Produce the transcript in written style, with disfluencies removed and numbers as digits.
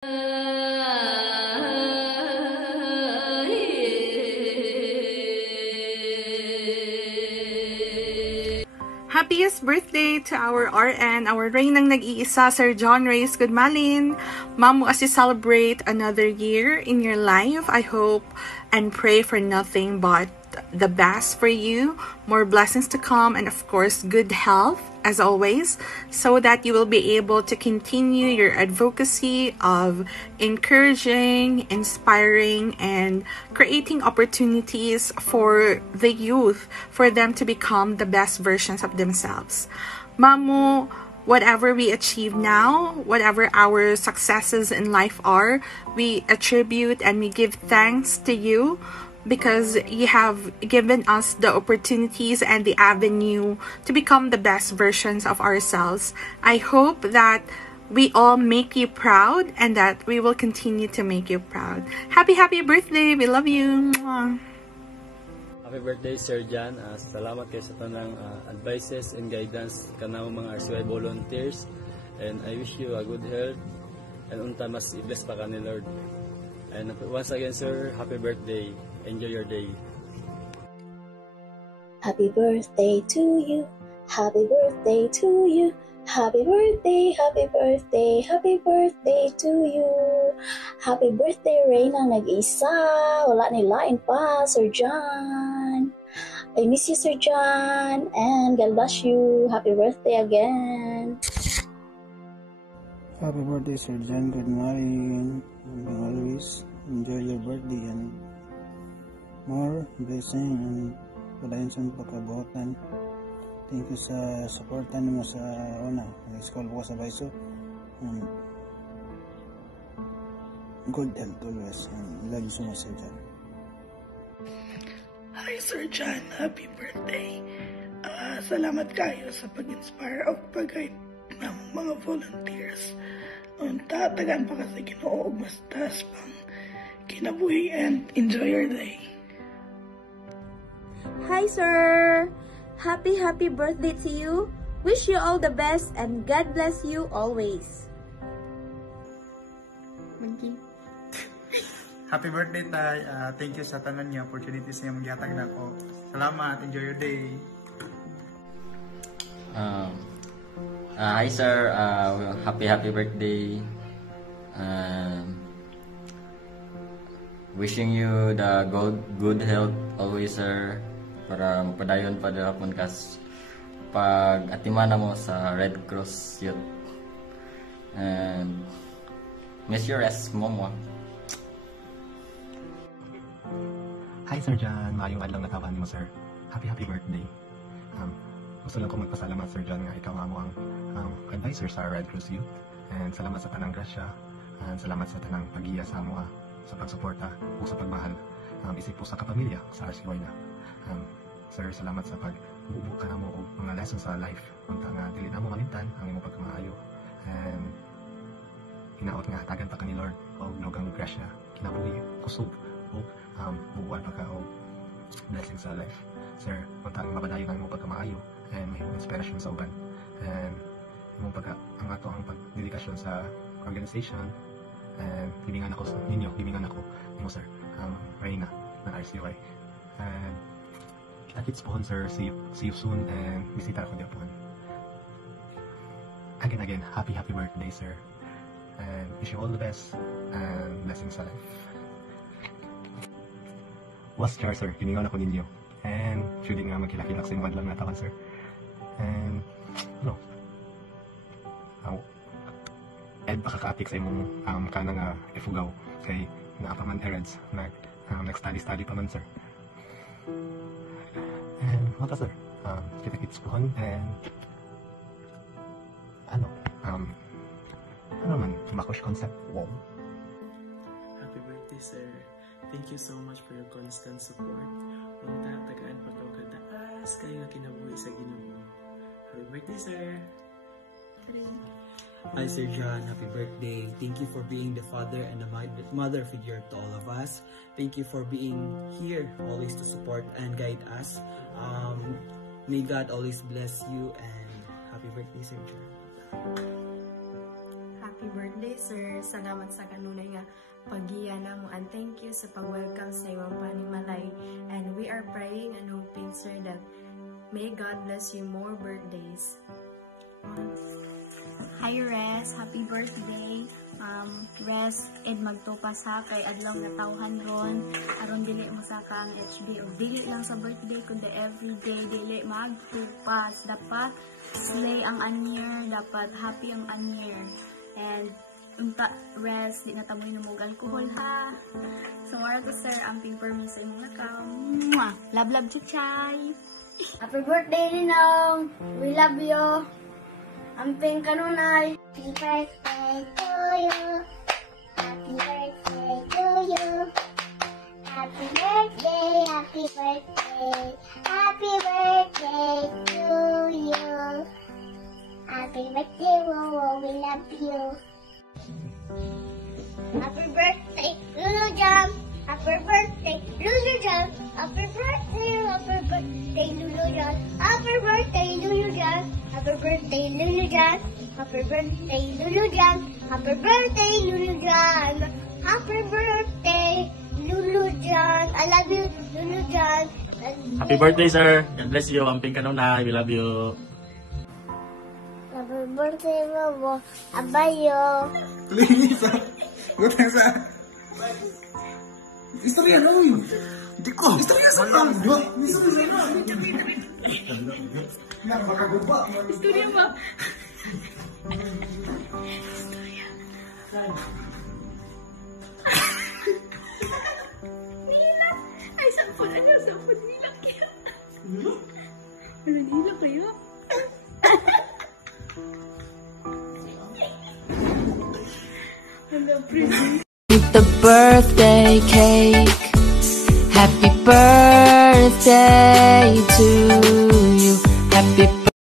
Happiest birthday to our RN, our Reynang Nag-iisa, Sir John Reyes Goodmalin. Ma'am, as you celebrate another year in your life, I hope and pray for nothing but the best for you, more blessings to come, and of course, good health as always, so that you will be able to continue your advocacy of encouraging, inspiring, and creating opportunities for the youth for them to become the best versions of themselves. Mamu, whatever we achieve now, whatever our successes in life are, we attribute and we give thanks to you, because you have given us the opportunities and the avenue to become the best versions of ourselves. I hope that we all make you proud and that we will continue to make you proud. Happy birthday! We love you! Mwah. Happy birthday, Sir John. Salamat kayo sa tanang advices and guidance kanang mga RCY volunteers. And I wish you a good health and unta mas i-bless pa ka ni Lord. And once again, sir, happy birthday. Enjoy your day. Happy birthday to you. Happy birthday to you. Happy birthday, happy birthday, happy birthday to you. Happy birthday, Reynang Nag-iisa. Wala nilain pa, Sir John. I miss you, Sir John, and God bless you. Happy birthday again. Happy birthday, Sir John. Good morning. And always enjoy your birthday and more blessing and padayon sa pagkabuhatan. Thank you sa supportan mo sa school ko sa Baiso. Good health always. Love you so much, Sir John. Hi, Sir John. Happy birthday. Salamat kayo sa pag-inspire o pag-guide ng mga volunteers. Tatagan pa kasi Ginoo mas taas pang kinabuhi, and enjoy your day. Hi, sir! Happy birthday to you. Wish you all the best and God bless you always. Monkey. Happy birthday, Tay. Thank you sa tanan niya opportunities niya magyatag na ko. Salamat. Enjoy your day. Hi, sir. Happy birthday. Wishing you the good health always, sir. Para mapadayon pa hapon kas pag atimana mo sa Red Cross Youth. And miss your rest, Momo. Hi, Sir John. Maayong adlaw nga tawahan mo, sir. Happy birthday. Gusto lang ko magpasalamat, Sir John, nga ikaw mo ang advisor sa Red Cross Youth. And salamat sa tanang grasya. And salamat sa tanang pag-iya sa mo sa pagsuporta o sa pagmahal. Isip po sa kapamilya sa RCY na. Sir, salamat sa pag-uubok ka na mo o mga lessons sa life. Punta nga, dili na mo malimtan ang imo pagkamaayo. And hinaot nga, tagan pa ka ni Lord o lugang grasya, kinabuhi, kusog o buuan pa ka o blessing sa life. Sir, punta nga mapadayon ang imo pagkamaayo and may inspiration sa uban. And imo ang ato ang pagdedikasyon sa organization. And libingan ako sa ninyo, libingan ako nimo, sir, Reyna ng RCY. And kita-kits po, sir. See you soon and bisita ako diyan po. Again, happy birthday, sir. And wish you all the best and blessings sa life. Was char, sir. Kiningaw na ko ninyo. And shooting nga magkilakilak sa imong adlang natawan, sir. And ed pakakaapik sa imong kanang ifugaw kay naapaman errands nag-study pa man, sir. And wala, sir, kita-kits po and ano man, Makosh concept. Wow. Happy birthday, sir. Thank you so much for your constant support. Unta, tagaan pa ito kadaas kayo nga kinabuhi sa Ginoo. Happy birthday, sir. Hi, Sir John. Happy birthday. Thank you for being the father and the mother figure to all of us. Thank you for being here always to support and guide us. May God always bless you and happy birthday, Sir John. Happy happy birthday, sir. Salamat sa kanunay nga paggiya na mo, and thank you sa pag-welcome sa imong panimalay. And we are praying and hoping, sir, that may God bless you more birthdays. Hi, Res. Happy birthday. Res, magtupas ha kay adlaw na tawhan ron. Aron dili mo sa ka ang HB o dili lang sa birthday kundi everyday dili magtupas. Dapat slay ang anyer, dapat happy ang anyer. And unta Res, di na tamoy na mong alcohol ha. So mara to sir, amping permiso imong lakaw. Love love chuchay. Happy birthday Ninong. We love you. Amping kanunay. Happy birthday to you. Happy birthday to you. Happy birthday, happy birthday. Happy birthday to you. Happy birthday, Wowo, we love you. Happy birthday, Lulu Jam. Happy birthday, Lulu Jam. Happy birthday, Lulu Jam. Happy birthday, Lulu Jam. Happy birthday, Lulu Jam. Happy birthday, Lulu Jam. Happy birthday, Lulu Jam. Happy birthday, Lulu Jam. I love you, Lulu Jam. Happy birthday, sir. God bless you. Amping kanunay. We love you. Happy birthday, Wowo. Abayo. Lisa. Gutang sa. Istorya na mo. Hindi ko. Istorya sa lang. Istorya na. Nakakaguba. Istorya ba? Istorya. Nila. Ay, sampun. Ano? Sampun nila kaya. Wala nila kaya? Eat the birthday cake. Happy birthday to